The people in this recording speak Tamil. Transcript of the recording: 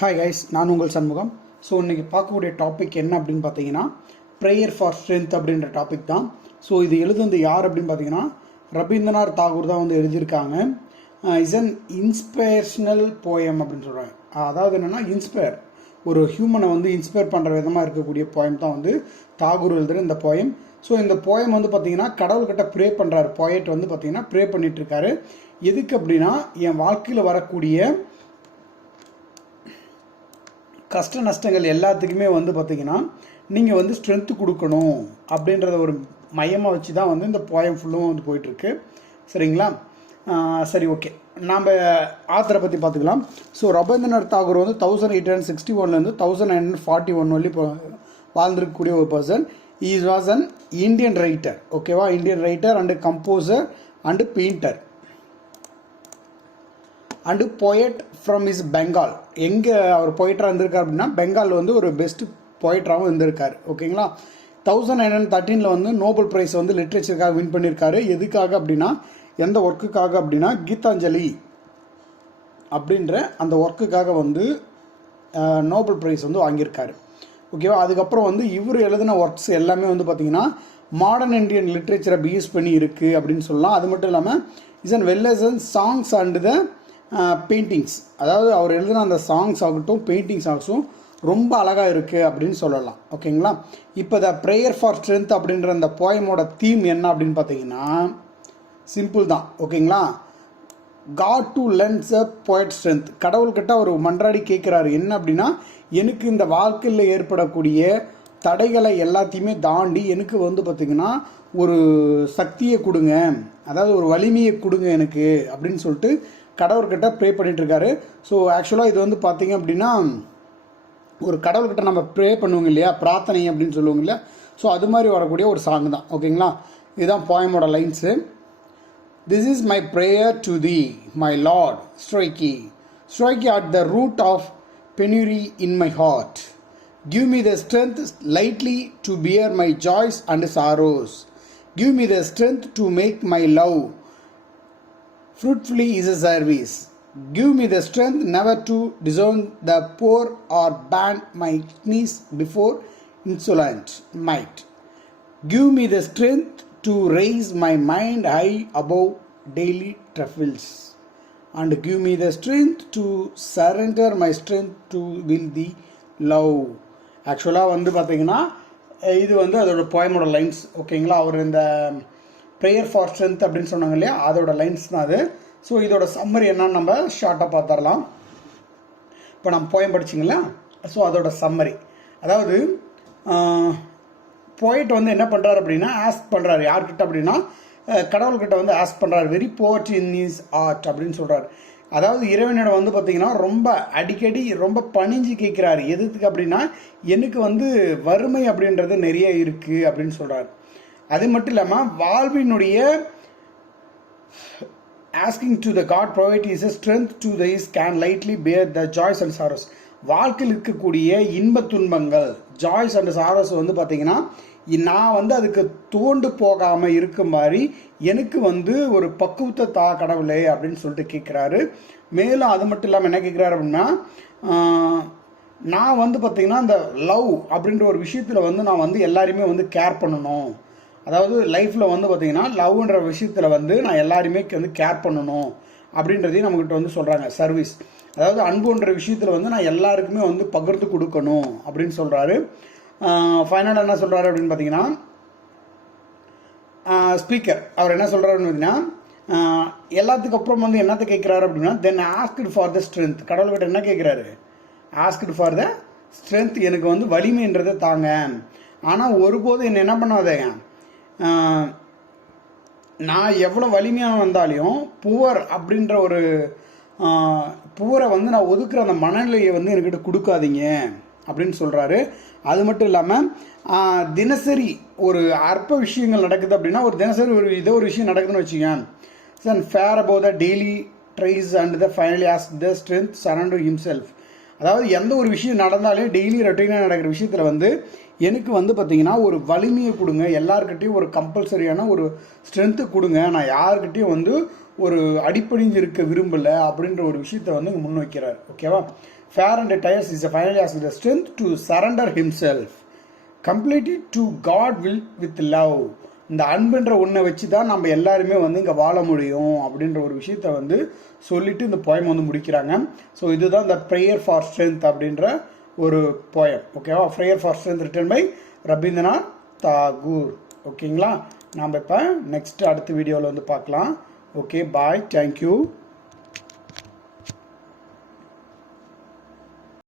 ஹாய் கைஸ், நான் உங்கள் சண்முகம். ஸோ இன்றைக்கி பார்க்கக்கூடிய டாபிக் என்ன அப்படின்னு பார்த்தீங்கன்னா, ப்ரேயர் ஃபார் ஸ்ட்ரென்த் அப்படின்ற டாபிக் தான். ஸோ இது எழுதுனது யார் அப்படின்னு பார்த்தீங்கன்னா, ரவீந்திரநாத் தாகூர் தான் வந்து எழுதியிருக்காங்க. இஸ் அன் இன்ஸ்பிரேஷனல் போயம் அப்படின்னு சொல்கிறாங்க. அதாவது என்னென்னா, ஒரு ஹியூமனை வந்து இன்ஸ்பயர் பண்ணுற விதமாக இருக்கக்கூடிய போயம் தான் வந்து தாகூர் எழுதுகிற இந்த போயம். ஸோ இந்த போயம் வந்து பார்த்தீங்கன்னா, கடவுள்கிட்ட ப்ரே பண்ணுறாரு. போயட் வந்து பார்த்தீங்கன்னா ப்ரே பண்ணிகிட்ருக்காரு. எதுக்கு அப்படின்னா, என் வாழ்க்கையில் வரக்கூடிய கஷ்ட நஷ்டங்கள் எல்லாத்துக்குமே வந்து பார்த்திங்கன்னா நீங்கள் வந்து ஸ்ட்ரென்த்து கொடுக்கணும் அப்படின்றத ஒரு மையமாக வச்சு தான் வந்து இந்த போயம் ஃபுல்லும் வந்து போயிட்டுருக்கு. சரிங்களா? சரி, ஓகே. நாம் ஆத்தரை பற்றி பார்த்துக்கலாம். ஸோ ரவீந்திரநாத் தாகூர் வந்து 1861 1941 வரலி வாழ்ந்திருக்கக்கூடிய ஒரு person. Is was an Indian writer. ஓகேவா? Indian writer and composer and painter and poet from is Bengal. எங்கே அவர் போயிட்டராக இருந்திருக்கார் அப்படின்னா, பெங்கால் வந்து ஒரு பெஸ்ட் போயிட்டராகவும் இருந்திருக்கார். ஓகேங்களா? 1913 வந்து நோபல் ப்ரைஸ் வந்து லிட்ரேச்சருக்காக வின் பண்ணியிருக்காரு. எதுக்காக அப்படின்னா, எந்த ஒர்க்குக்காக அப்படின்னா, கீதாஞ்சலி அப்படின்ற அந்த ஒர்க்குக்காக வந்து நோபல் ப்ரைஸ் வந்து வாங்கியிருக்காரு. ஓகேவா? அதுக்கப்புறம் வந்து இவர் எழுதின ஒர்க்ஸ் எல்லாமே வந்து பார்த்திங்கன்னா மாடர்ன் இண்டியன் லிட்ரேச்சரை பேஸ் பண்ணி இருக்குது அப்படின்னு சொல்லலாம். அது மட்டும் இல்லாமல் is on well as on songs and the paintings. அதாவது அவர் எழுதின அந்த சாங்ஸ் ஆகட்டும், பெயிண்டிங்ஸ் ஆகட்டும் ரொம்ப அழகாக இருக்குது அப்படின்னு சொல்லலாம். ஓகேங்களா? இப்போ த ப்ரேயர் ஃபார் ஸ்ட்ரென்த் அப்படின்ற அந்த போயமோட தீம் என்ன அப்படின்னு பார்த்தீங்கன்னா, சிம்பிள் தான். ஓகேங்களா? God to lends a poet strength. கடவுள்கிட்ட ஒரு மன்றாடி கேட்குறாரு. என்ன அப்படின்னா, எனக்கு இந்த வாழ்க்கையில் ஏற்படக்கூடிய தடைகளை எல்லாத்தையுமே தாண்டி எனக்கு வந்து பார்த்திங்கன்னா ஒரு சக்தியை கொடுங்க, அதாவது ஒரு வலிமையை கொடுங்க எனக்கு அப்படின்னு சொல்லிட்டு கடவுள்கிட்ட ப்ரே பண்ணிகிட்ருக்காரு. ஸோ ஆக்சுவலாக இது வந்து பார்த்திங்க அப்படின்னா, ஒரு கடவுள்கிட்ட நம்ம ப்ரே பண்ணுவோங்க இல்லையா, பிரார்த்தனை அப்படின்னு சொல்லுவோங்க இல்லையா, ஸோ அது மாதிரி வரக்கூடிய ஒரு சாங் தான். ஓகேங்களா? இதுதான் போயமோட lines. This is my prayer to thee, my Lord, strike at the root of penury in my heart. Give me the strength lightly to bear my joys and sorrows. Give me the strength to make my love fruitfully is a service. Give me the strength never to disown the poor or bend my knees before insolent might. Give me the strength to raise my mind high above daily troubles, and give me the strength to surrender my strength to will thee love. ஆக்சுவலாக வந்து பார்த்தீங்கன்னா இது வந்து அதோட போயமோட லைன்ஸ். ஓகேங்களா? அவர் இந்த ப்ரேயர் ஃபார் ஸ்ட்ரென்த் அப்படின்னு சொன்னாங்க இல்லையா, அதோட லைன்ஸ் தான் அது. ஸோ இதோட சம்மரி என்னன்னு நம்ம ஷார்ட்டாக பார்த்துடலாம். இப்போ நம்ம போயம் படிச்சிங்களா, ஸோ அதோட சம்மரி. அதாவது போயிட் வந்து என்ன பண்ணுறாரு அப்படின்னா, ஆஸ்க் பண்ணுறாரு. யார்கிட்ட அப்படின்னா, கடவுள்கிட்ட வந்து ஆஸ்க் பண்ணுறாரு. Very poet in is art அப்படின்னு சொல்கிறார். அதாவது இறைவனிடம் வந்து பார்த்திங்கன்னா ரொம்ப அடிக்கடி ரொம்ப பணிஞ்சு கேட்குறாரு. எதுக்கு அப்படின்னா, எனக்கு வந்து வறுமை அப்படின்றது நிறைய இருக்குது அப்படின்னு சொல்கிறார். அது மட்டும் இல்லாமல் வாழ்வினுடைய asking to the God provide is a strength to these can lightly bear the joys and sorrows. வாழ்க்கையில் இருக்கக்கூடிய இன்ப துன்பங்கள், ஜாய்ஸ் அண்ட் சாரோஸ் வந்து பார்த்தீங்கன்னா, நான் வந்து அதுக்கு தோண்டு போகாமல் இருக்க மாதிரி எனக்கு வந்து ஒரு பக்குவத்தை கடவுளே அப்படின்னு சொல்லிட்டு கேட்குறாரு. மேலும் அது மட்டும் இல்லாமல் என்ன கேட்குறாரு அப்படின்னா, நான் வந்து பார்த்திங்கன்னா இந்த லவ் அப்படின்ற ஒரு விஷயத்தில் வந்து நான் வந்து எல்லாருமே வந்து கேர் பண்ணணும். அதாவது லைஃப்பில் வந்து பார்த்திங்கன்னா லவ்ன்ற விஷயத்தில் வந்து நான் எல்லாருமே வந்து கேர் பண்ணணும் அப்படின்றதையும் நம்மக்கிட்ட வந்து சொல்கிறாங்க. சர்வீஸ், அதாவது அன்புன்ற விஷயத்தில் வந்து நான் எல்லாருக்குமே வந்து பகிர்ந்து கொடுக்கணும் அப்படின்னு சொல்கிறாரு. ஃபைனலாக என்ன சொல்கிறாரு அப்படின்னு பார்த்தீங்கன்னா, ஸ்பீக்கர் அவர் என்ன சொல்கிறாருன்னு பார்த்தீங்கன்னா, எல்லாத்துக்கு அப்புறம் வந்து என்னத்தை கேட்குறாரு அப்படின்னா, தென் ஆஸ்க்டு ஃபார் த ஸ்ட்ரென்த். கடவுள்கிட்ட என்ன கேட்குறாரு? Asked for the strength. எனக்கு வந்து வலிமைன்றதை தாங்க, ஆனால் ஒருபோதும் என்ன பண்ணாதேங்க, நான் எவ்வளோ வலிமையாக வந்தாலையும் புவர் அப்படின்ற ஒரு புவரை வந்து நான் ஒதுக்குற அந்த மனநிலையை வந்து என்கிட்ட கொடுக்காதீங்க அப்படின்னு சொல்கிறாரு. அது மட்டும் இல்லாமல் தினசரி ஒரு அற்ப விஷயங்கள் நடக்குது அப்படின்னா, ஒரு தினசரி ஒரு விஷயம் நடக்குதுன்னு வச்சுக்கேன், sun fair above the daily tries and the finally ask the strength surrender himself. அதாவது எந்த ஒரு விஷயம் நடந்தாலே டெய்லி ரொட்டீனாக நடக்கிற விஷயத்தில் வந்து எனக்கு வந்து பார்த்திங்கன்னா ஒரு வலிமையை கொடுங்க, எல்லாருக்கிட்டையும் ஒரு கம்பல்சரியான ஒரு ஸ்ட்ரென்த்து கொடுங்க, நான் யாருக்கிட்டையும் வந்து ஒரு அடிப்படைஞ்சு இருக்க விரும்பலை அப்படின்ற ஒரு விஷயத்தை வந்து முன் வைக்கிறார். ஓகேவா? fair and tires is finally has the strength to surrender himself completely to God will with love. இந்த அன்புன்ற ஒன்றை வச்சு தான் நம்ம எல்லாருமே வந்து இங்கே வாழ முடியும் அப்படின்ற ஒரு விஷயத்த வந்து சொல்லிட்டு இந்த போயம் வந்து முடிக்கிறாங்க. ஸோ இதுதான் இந்த ப்ரேயர் ஃபார் ஸ்ட்ரென்த் அப்படின்ற ஒரு போயம். ஓகேவா? Prayer for strength written by Rabindranath Tagore. ஓகேங்களா? நாம் இப்போ நெக்ஸ்ட் அடுத்த வீடியோவில் வந்து பார்க்கலாம். Okay, bye, thank you.